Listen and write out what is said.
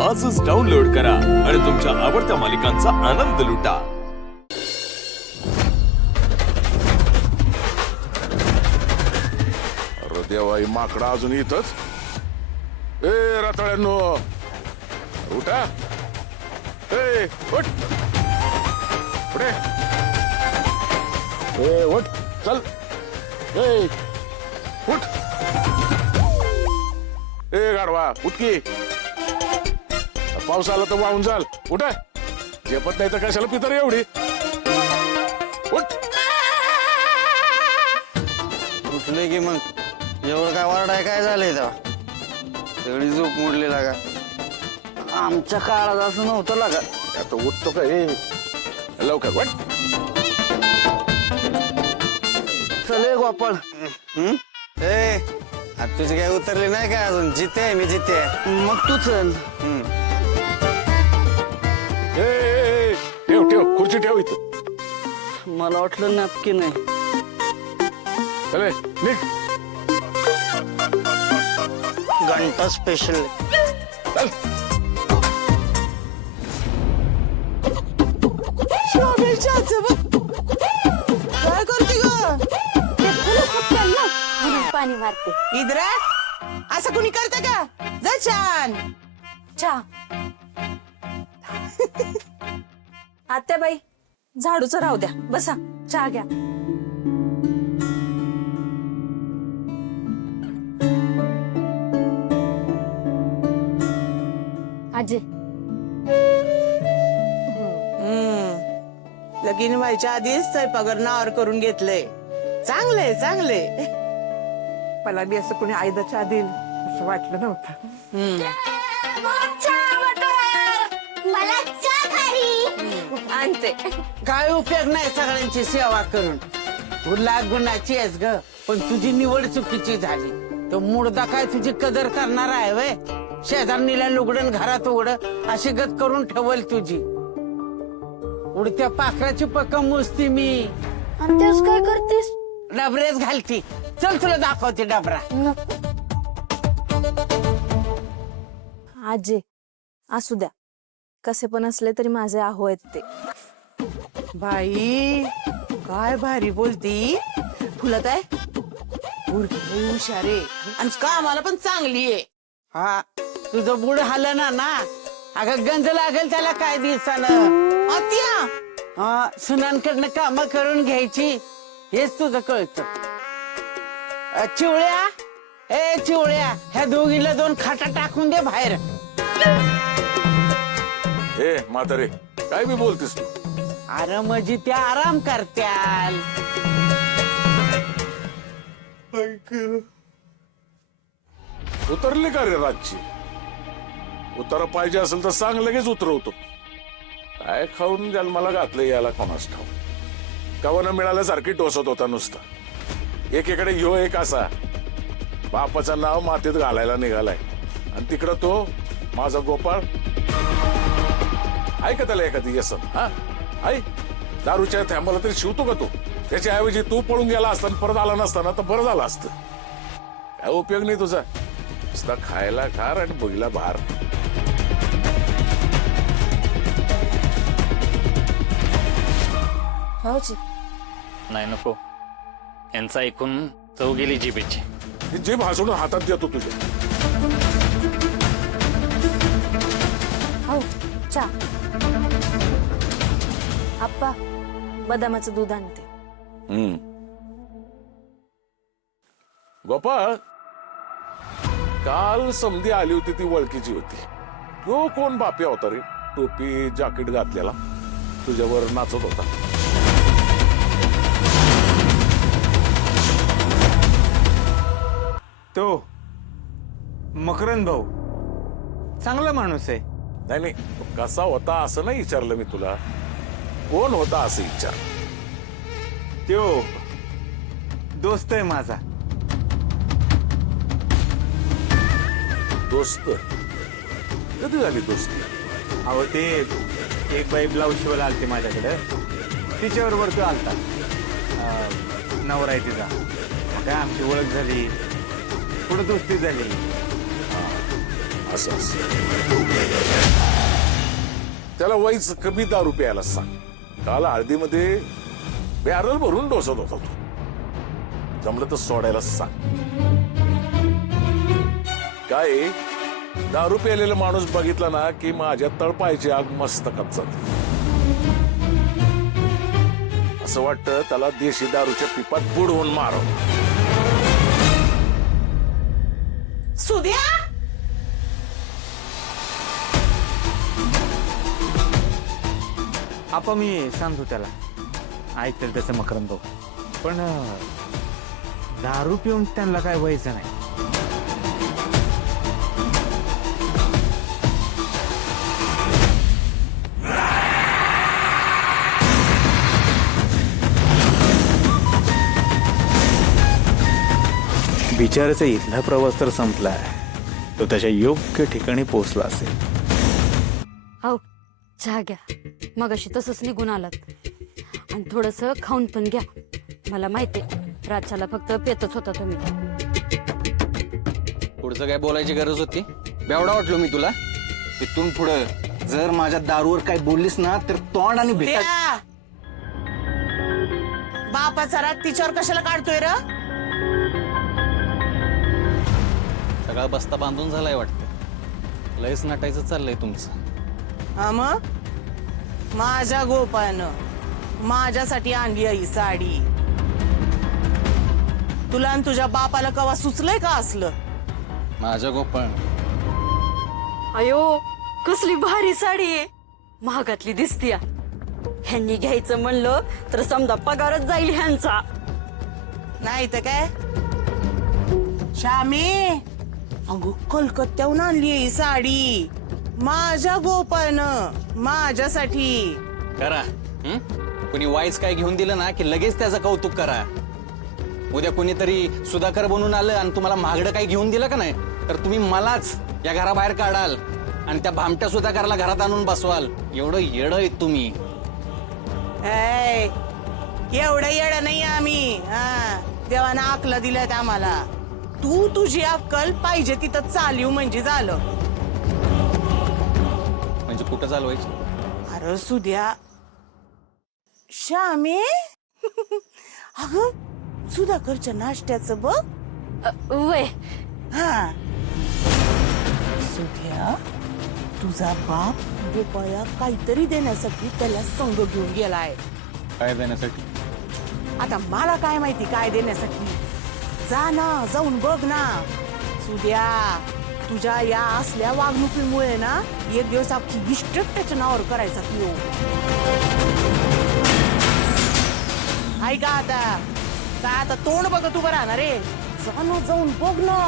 आजच डाउनलोड करा आणि तुमच्या आवडत्या मालिकांचा आनंद लुटा। अरे देवा, माकडा अजून इथंच। ए रताळ्यांनो, उठा। ए उठ, पुढे। ए उठ, चल। ए उठ। ए गाढवा, उठ की। पाऊस आला तर वाहून जाल। उठ, झेपत नाही तर कशाला पितर एवढी। उठ। उठले की मग एवढं काय वारडाय काय झालंय तेव्हा? सगळी झोप मोडलेला का? आमच्या काळात असं नव्हतं लागा। आता उठतो का? ए लवकर उठ। चले गोपाळ। ए आता तुझी काय उतरली नाही का अजून? जिते मी जिते। मग तू चल। ए ठेव ठेव, खुर्ची ठेव इथं। मला वाटलं नॅपकिन आहे। चले निघ। घंटा स्पेशल। चल। काय करते ग? पाणी मारते। इधर असं कुणी करतं का? जा छान चहा। आत्याबाई, झाडूचं राहू द्या, बसा चहा घ्या। आजी, लगीन व्हायच्या आधीच स्वयंपाकर नावर करून घेतलंय। चांगले चांगले। मला बी असं कोणी आयदाच्या आधी असं वाटलं नव्हतं। आणते। काय उपयोग नाही सगळ्यांची सेवा करून। तुला गुणाची आहेस ग, पण तुझी निवड चुकीची झाली। तो मुर्दा काय तुझी कदर करणार आहे वय? शेजारणीला लुगडन घरात उघड अशी गत करून ठेवल तुझी। उडत्या पाखराची पक्कम मोजती मी। आणि तेच काय करतेस? डबरेच घालती। चल तुला दाखवते डबरा। आजी, असू द्या, कसे पण असले तरी माझे आहो आहेत ते। बाई काय भारी बोलती। तुला काय पोरगी हुशार आहे आणि कामाला पण चांगली आहे। हा, तुझं बुड हालना ना, अगं गंज लागेल त्याला काय दिवसानं। आत्या, हा, सुनांकडनं काम करून घ्यायची, हेच तुझं कळतं। चिवळ्या, ए चिवळ्या, ह्या दोघीला 2 खाटा टाकून दे बाहेर। ए म्हातारे, काय बी बोलतेस तू? अरे म्हणजे त्या आराम करत्याल। उतरली का रे रातची? उतर पाहिजे असेल तर सांग, लगेच उतरवतो। काय खाऊन द्याल मला घातलं याला कोणास ठाऊ। कवानं मिळाल्यासारखी टोसत होता नुसता। एकीकडे ह्यो एक असा बापाचं नाव मातीत घालायला निघालाय, आणि तिकडं तो माझा गोपाळ। ऐका त्याला एखादी व्यसन, हा आई दारूच्या थॅंबाला तरी शिवतो का तू? त्याच्याऐवजी तू पळून गेला असता, परत आला नसताना तर बरं झालं असतं। काय उपयोग नाही तुझा, नुसता खायला खार आणि बघीला भार। भाऊजी, नाही नको, यांचा ऐकून चव गेली जिभेची। ही जीभ हसवून हातात देतो तुझ्या। हो चहा। आप्पा, बदामाचं दूध आणते। गोपाळ, काल समधी आली होती, ती ओळखीची होती। तो कोण बाप्या होता रे? टोपी जॅकेट घातलेला, तुझ्यावर नाचत होता। तो मकरंद भाऊ चांगला माणूस आहे। नाही नाही, तो कसा होता असं नाही विचारलं मी तुला, कोण होता असं विचार। तो दोस्त आहे माझा। दोस्त? कधी झाली दोस्ती? अहो ते एक बाई ब्लाऊज शिवायला आलते माझ्याकडे, तिच्याबरोबर तो आलता। नवरा आहे तिचा। काय आमची ओळख झाली, पुढे दोस्ती झाली। असं त्याला वाईच कमी दारू प्यायला सांग. काल हळदीमध्ये बॅरल भरून डोसत होता तो. जमलं तर सोडायला सांग. काय दारू प्यायलेला माणूस बघितला ना की माझ्या तळपायची आग मस्तकात जाते. असं वाटतं त्याला देशी दारूच्या पिपात बुडवून मारव. सुद्या आपा मी सांगतो त्याला ऐकतील तसं मकरंद भाऊ. पण दारू पिऊन त्यांना काय व्हायचं नाही. बिचाराचा इथला प्रवास तर संपलाय. तो त्याच्या योग्य ठिकाणी पोहोचला असेल. हो चहा घ्या. मगाशी तसंच निघून आलात आणि थोडस खाऊन पण घ्या. मला माहिती रातच्याला फक्त पेतच होता तुम्ही. पुढचं काय बोलायची गरज होती? बेवडा वाटलो मी तुला? इथून पुढं जर माझ्या दारूवर काय बोललीस ना तर तोंड आणि भेटा. त्या बापाचा राग तिच्यावर कशाला काढतोय र? सगळा बस्ता बांधून झालाय वाटतं. लयच नटायचं चाललंय तुमचं. हा मग माझ्या गोपानं माझ्यासाठी आणली ही साडी. तुला आणि तुझ्या बापाला कवा सुचलंय का असलं? माझ्या गोपाळ अयो कसली भारी साडी आहे. महागातली दिसतीया. ह्यांनी घ्यायचं म्हणलं तर समजा पगारच जाईल ह्यांचा. नाही तर काय श्यामी अगो कलकत्त्याहून आणली ही साडी माझ्या गोपानं माझ्यासाठी. करा. कुणी वाईस काय घेऊन दिलं ना की लगेच त्याचं कौतुक करा. उद्या कोणीतरी सुधाकर बनून आलं आणि तुम्हाला महागडं काही घेऊन दिलं का नाही तर तुम्ही मलाच या घराबाहेर काढाल आणि त्या भामट्या सुधाकरला घरात आणून बसवाल. एवढं येडं आहे तुम्ही. एवढं येडं नाही आम्ही. देवानं अक्कल दिल्यात आम्हाला. तू तुझी अक्कल पाहिजे तिथं चालू म्हणजे झालं. म्हणजे कुठं चालवायची? अरे सुद्या श्यामे अगं सुधाकरच्या नाश्त्याचं बघ. वय हा सुद्या तुझा बाप गोपाळा काहीतरी देण्यासाठी त्याला संग घेऊन गेलाय. काय देण्यासाठी? आता मला काय माहिती काय देण्यासाठी. जा ना जाऊन बघ ना. सुद्या तुझ्या या असल्या वागणुकीमुळे ना एक दिवस अख्खी इस्टेट त्याच्या नावावर करायचा तू. ऐका आता काय आता तोंड बघत उभं राहणार रे. जा ना जाऊन बघ ना.